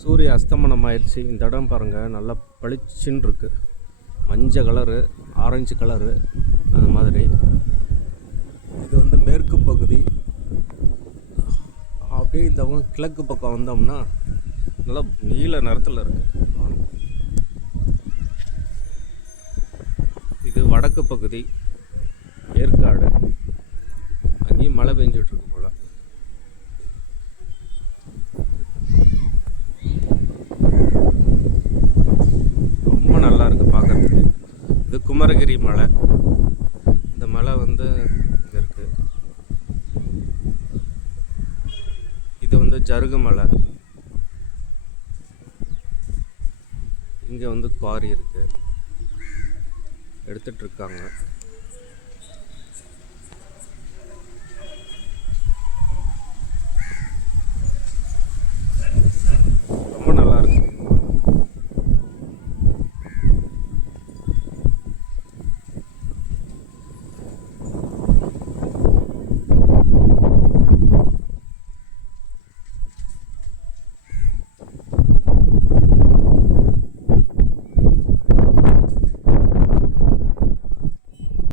சூரிய அஸ்தமனம் ஆயிடுச்சு இந்த இடம் பாருங்கள் நல்லா பளிச்சுன்னு இருக்குது மஞ்சள் கலரு ஆரஞ்சு கலரு அந்த மாதிரி. இது வந்து மேற்கு பகுதி. அப்படியே இந்த பக்கம் கிழக்கு பக்கம் வந்தோம்னா நல்லா நீல நிறத்தில் இருக்குது இது வடக்கு பகுதி. ஏற்காடு. அங்கேயும் மழை பெஞ்சிட்ருக்கு குமரகிரி மலை. இந்த மலை வந்து இங்கே இருக்கு. இது வந்து ஜருகு மலை. இங்கே வந்து குவாரி இருக்கு. எடுத்துட்டு இருக்காங்க.